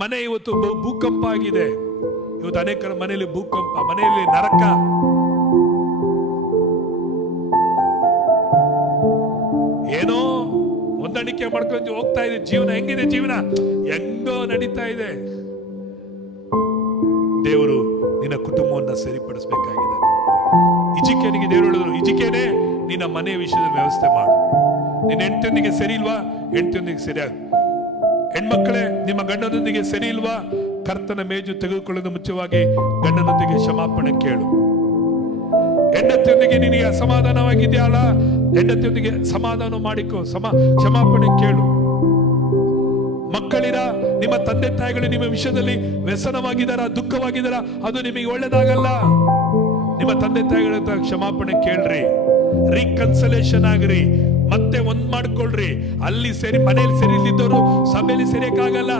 ಮನೆ ಇವತ್ತು ಭೂಕಂಪ ಆಗಿದೆ. ಇವತ್ತು ಅನೇಕರ ಮನೆಯಲ್ಲಿ ಭೂಕಂಪ, ಮನೆಯಲ್ಲಿ ನರಕ. ಏನೋ ಹೊಂದಾಣಿಕೆ ಮಾಡ್ಕೊಂಡು ಹೋಗ್ತಾ ಇದೆ. ಜೀವನ ಹೆಂಗಿದೆ? ಜೀವನ ಹೆಂಗೋ ನಡೀತಾ ಇದೆ. ದೇವರು ನಿನ್ನ ಕುಟುಂಬವನ್ನ ಸರಿಪಡಿಸಬೇಕಾಗಿದ್ದಾನೆ. ಇಜಿಕೇನಿಗೆ ದೇವರು ಹೇಳಿದ್ರು, ಇಜಿಕೇನೆ ನಿನ್ನ ಮನೆ ವಿಷಯದ ವ್ಯವಸ್ಥೆ ಮಾಡು. ನಿನ್ನ ಹೆಂಡತಿಯೊಂದಿಗೆ ಸರಿ ಇಲ್ವಾ? ಹೆಂಡತಿಯೊಂದಿಗೆ ಸರಿಯಾಗಿ. ಹೆಣ್ಮಕ್ಳೇ, ನಿಮ್ಮ ಗಂಡನೊಂದಿಗೆ ಸರಿ ಇಲ್ವಾ? ಕರ್ತನ ಮೇಜು ತೆಗೆದುಕೊಳ್ಳೋದು ಮುಂಚೆವಾಗಿ ಗಂಡನೊಂದಿಗೆ ಕ್ಷಮಾಪಣೆ ಕೇಳು. ಹೆಂಡತಿಯೊಂದಿಗೆ ನಿನಗೆ ಅಸಮಾಧಾನವಾಗಿದೆಯಲ್ಲ, ಹೆಂಡತಿಯೊಂದಿಗೆ ಸಮಾಧಾನ ಮಾಡಿಕೋ, ಕ್ಷಮಾಪಣೆ ಕೇಳು. ಮಕ್ಕಳಿರ, ನಿಮ್ಮ ತಂದೆ ತಾಯಿಗಳು ನಿಮ್ಮ ವಿಷಯದಲ್ಲಿ ವ್ಯಸನವಾಗಿದ್ದಾರ, ದುಃಖವಾಗಿದ್ದಾರ, ಅದು ನಿಮಗೆ ಒಳ್ಳೇದಾಗಲ್ಲ. ನಿಮ್ಮ ತಂದೆ ತಾಯಿಗಳ ಕ್ಷಮಾಪಣೆ ಕೇಳ್ರಿ, ರೀಕನ್ಸಲೇಷನ್ ಆಗ್ರಿ, ಮತ್ತೆ ಒಂದ್ ಮಾಡ್ಕೊಳ್ರಿ. ಅಲ್ಲಿ ಸರಿ, ಮನೆಯಲ್ಲಿ ಸರಿ ಇಲ್ದಿದ್ದವರು ಸಭೆಯಲ್ಲಿ ಸರಿಯಕ್ಕಾಗಲ್ಲ.